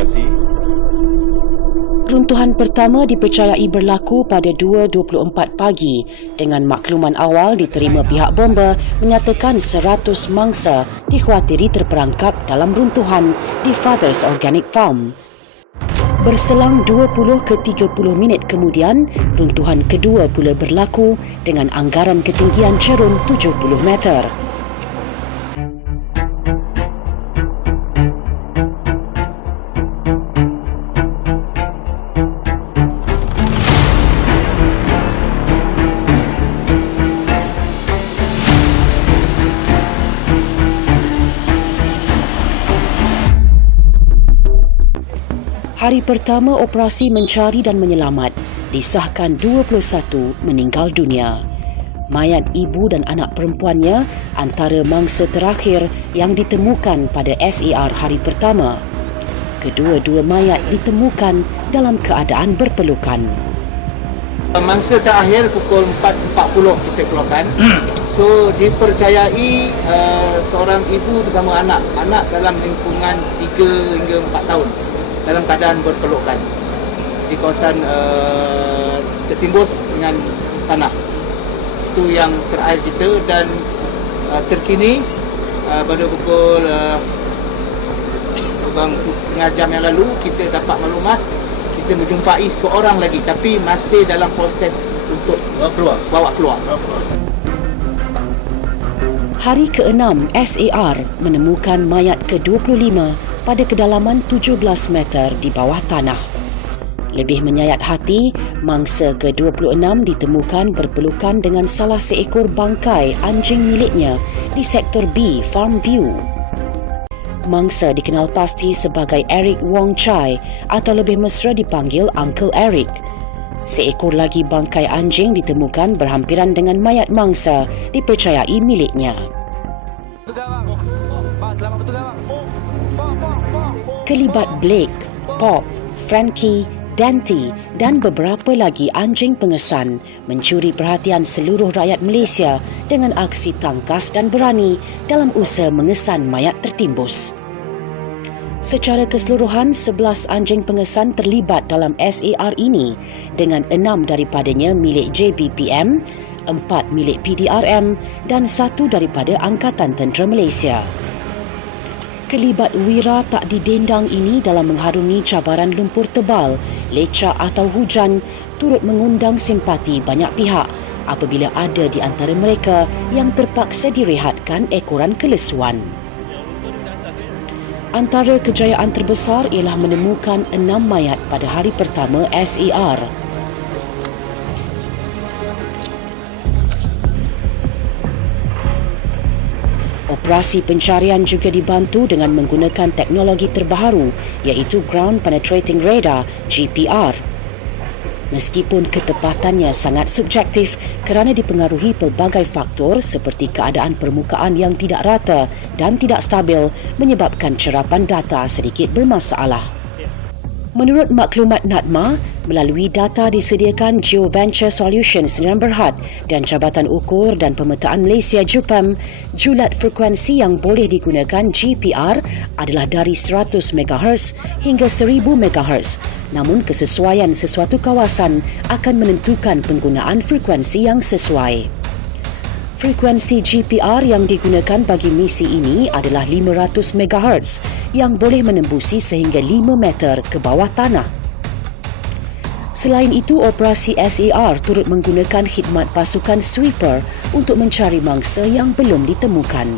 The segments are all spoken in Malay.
kasih. Runtuhan pertama dipercayai berlaku pada 2.24 pagi dengan makluman awal diterima pihak bomba menyatakan 100 mangsa dikhawatiri terperangkap dalam runtuhan di Fathers Organic Farm. Berselang 20 ke 30 minit kemudian, runtuhan kedua pula berlaku dengan anggaran ketinggian cerun 70 meter. Hari pertama operasi mencari dan menyelamat, disahkan 21 meninggal dunia. Mayat ibu dan anak perempuannya antara mangsa terakhir yang ditemukan pada SAR hari pertama. Kedua-dua mayat ditemukan dalam keadaan berpelukan. Mangsa terakhir pukul 4.40 kita keluarkan. So dipercayai seorang ibu bersama anak dalam lingkungan 3 hingga 4 tahun dalam keadaan berpelukan di kawasan tertimbus dengan tanah. Itu yang terakhir kita, dan terkini pada pukul setengah jam yang lalu kita dapat maklumat kita menjumpai seorang lagi tapi masih dalam proses untuk bawa keluar. Hari ke-6 SAR menemukan mayat ke-25 pada kedalaman 17 meter di bawah tanah. Lebih menyayat hati, mangsa ke-26 ditemukan berpelukan dengan salah seekor bangkai anjing miliknya di Sektor B, Farm View. Mangsa dikenal pasti sebagai Eric Wong Chai atau lebih mesra dipanggil Uncle Eric. Seekor lagi bangkai anjing ditemukan berhampiran dengan mayat mangsa dipercayai miliknya. Kelibat Blake, Pop, Frankie, Dante dan beberapa lagi anjing pengesan mencuri perhatian seluruh rakyat Malaysia dengan aksi tangkas dan berani dalam usaha mengesan mayat tertimbus. Secara keseluruhan, 11 anjing pengesan terlibat dalam SAR ini dengan 6 daripadanya milik JBPM, 4 milik PDRM dan 1 daripada Angkatan Tentera Malaysia. Kelibat wira tak didendang ini dalam mengharungi cabaran lumpur tebal, lecak atau hujan turut mengundang simpati banyak pihak apabila ada di antara mereka yang terpaksa direhatkan ekoran kelesuan. Antara kejayaan terbesar ialah menemukan 6 mayat pada hari pertama SAR. Operasi pencarian juga dibantu dengan menggunakan teknologi terbaru iaitu Ground Penetrating Radar GPR. Meskipun ketepatannya sangat subjektif kerana dipengaruhi pelbagai faktor seperti keadaan permukaan yang tidak rata dan tidak stabil menyebabkan cerapan data sedikit bermasalah. Menurut maklumat NADMA, melalui data disediakan GeoVenture Solutions Sdn Bhd dan Jabatan Ukur dan Pemetaan Malaysia JUPAM, julat frekuensi yang boleh digunakan GPR adalah dari 100 MHz hingga 1000 MHz. Namun kesesuaian sesuatu kawasan akan menentukan penggunaan frekuensi yang sesuai. Frekuensi GPR yang digunakan bagi misi ini adalah 500 MHz yang boleh menembusi sehingga 5 meter ke bawah tanah. Selain itu, operasi SAR turut menggunakan khidmat pasukan sweeper untuk mencari mangsa yang belum ditemukan.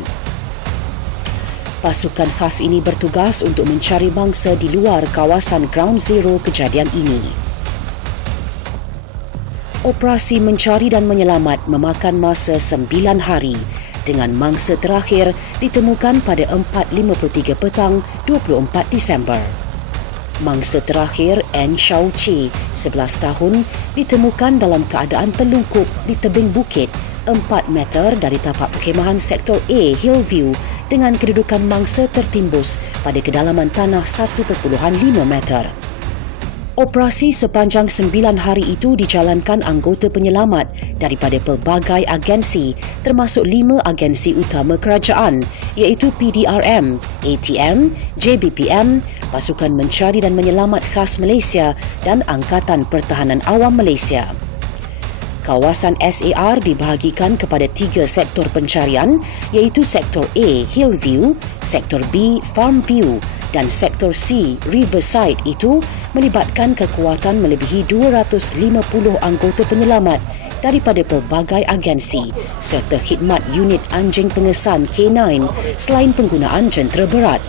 Pasukan khas ini bertugas untuk mencari mangsa di luar kawasan ground zero kejadian ini. Operasi mencari dan menyelamat memakan masa 9 hari dengan mangsa terakhir ditemukan pada 4.53 petang 24 Disember. Mangsa terakhir N. Shao Chi, 11 tahun, ditemukan dalam keadaan terlungkup di tebing bukit 4 meter dari tapak perkhemahan Sektor A, Hillview dengan kedudukan mangsa tertimbus pada kedalaman tanah 1.5 meter. Operasi sepanjang 9 hari itu dijalankan anggota penyelamat daripada pelbagai agensi termasuk 5 agensi utama kerajaan iaitu PDRM, ATM, JBPM, Pasukan Mencari dan Menyelamat Khas Malaysia dan Angkatan Pertahanan Awam Malaysia. Kawasan SAR dibahagikan kepada 3 sektor pencarian iaitu Sektor A, Hillview, Sektor B, Farmview dan Sektor C, Riverside itu melibatkan kekuatan melebihi 250 anggota penyelamat daripada pelbagai agensi serta khidmat unit anjing pengesan K9 selain penggunaan jentera berat.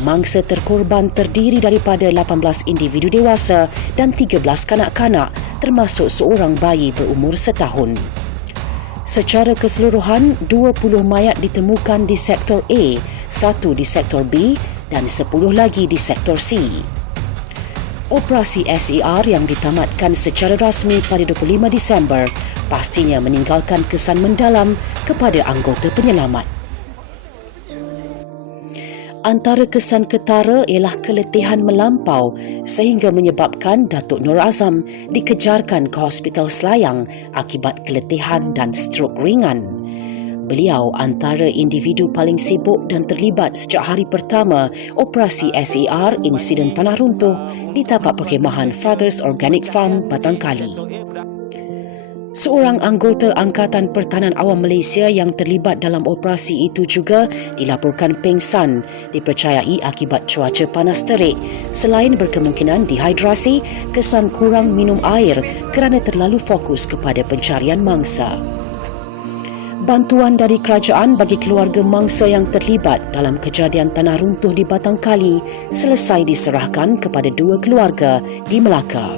Mangsa terkorban terdiri daripada 18 individu dewasa dan 13 kanak-kanak termasuk seorang bayi berumur setahun. Secara keseluruhan, 20 mayat ditemukan di Sektor A, 1 di Sektor B dan 10 lagi di Sektor C. Operasi SAR yang ditamatkan secara rasmi pada 25 Disember pastinya meninggalkan kesan mendalam kepada anggota penyelamat. Antara kesan ketara ialah keletihan melampau sehingga menyebabkan Datuk Nur Azam dikejarkan ke Hospital Selayang akibat keletihan dan strok ringan. Beliau antara individu paling sibuk dan terlibat sejak hari pertama operasi SAR insiden tanah runtuh di tapak perkhemahan Fathers Organic Farm, Batangkali. Seorang anggota Angkatan Pertahanan Awam Malaysia yang terlibat dalam operasi itu juga dilaporkan pingsan, dipercayai akibat cuaca panas terik, selain berkemungkinan dehidrasi, kesan kurang minum air kerana terlalu fokus kepada pencarian mangsa. Bantuan dari kerajaan bagi keluarga mangsa yang terlibat dalam kejadian tanah runtuh di Batangkali selesai diserahkan kepada 2 keluarga di Melaka.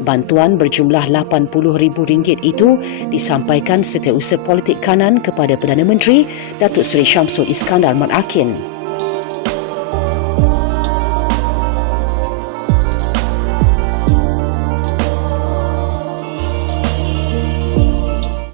Bantuan berjumlah RM80,000 itu disampaikan Setiausaha Politik Kanan kepada Perdana Menteri Datuk Seri Syamsul Iskandar Mat Akin.